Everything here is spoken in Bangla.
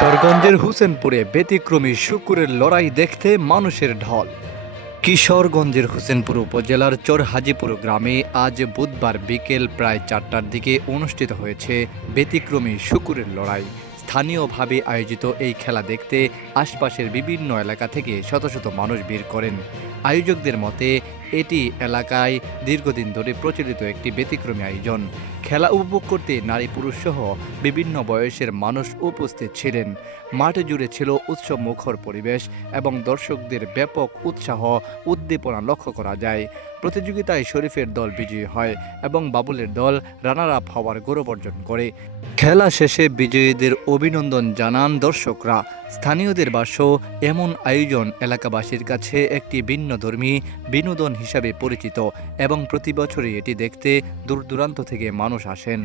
কিশোরগঞ্জের হুসেনপুরে ব্যতিক্রমী শুকুরের লড়াই দেখতে মানুষের ঢল। কিশোরগঞ্জের হুসেনপুর উপজেলার চরহাজিপুর গ্রামে আজ বুধবার বিকেল প্রায় 4টার দিকে অনুষ্ঠিত হয়েছে ব্যতিক্রমী শুকুরের লড়াই। স্থানীয়ভাবে আয়োজিত এই খেলা দেখতে আশপাশের বিভিন্ন এলাকা থেকে শত শত মানুষ ভিড় করেন। আয়োজকদের মতে এটি এলাকায় দীর্ঘদিন ধরে প্রচলিত একটি ব্যতিক্রমী আয়োজন। খেলা উপভোগ করতে নারী পুরুষ সহ বিভিন্ন বয়সের মানুষ উপস্থিত ছিলেন। মাঠে জুড়ে ছিল উৎসব মুখর পরিবেশ এবং দর্শকদের ব্যাপক উৎসাহ উদ্দীপনা লক্ষ্য করা যায়। প্রতিযোগিতায় শরীফের দল বিজয়ী হয় এবং বাবুলের দল রানার আপ হওয়ার গৌরব অর্জন করে। খেলা শেষে বিজয়ীদের অভিনন্দন জানান দর্শকরা। স্থানীয়দের ভাষ্য, এমন আয়োজন এলাকাবাসীর কাছে একটি ভিন্নধর্মী বিনোদন হিসাবে পরিচিত এবং প্রতি বছরই এটি দেখতে দূর দূরান্ত থেকে মানুষ আসেন।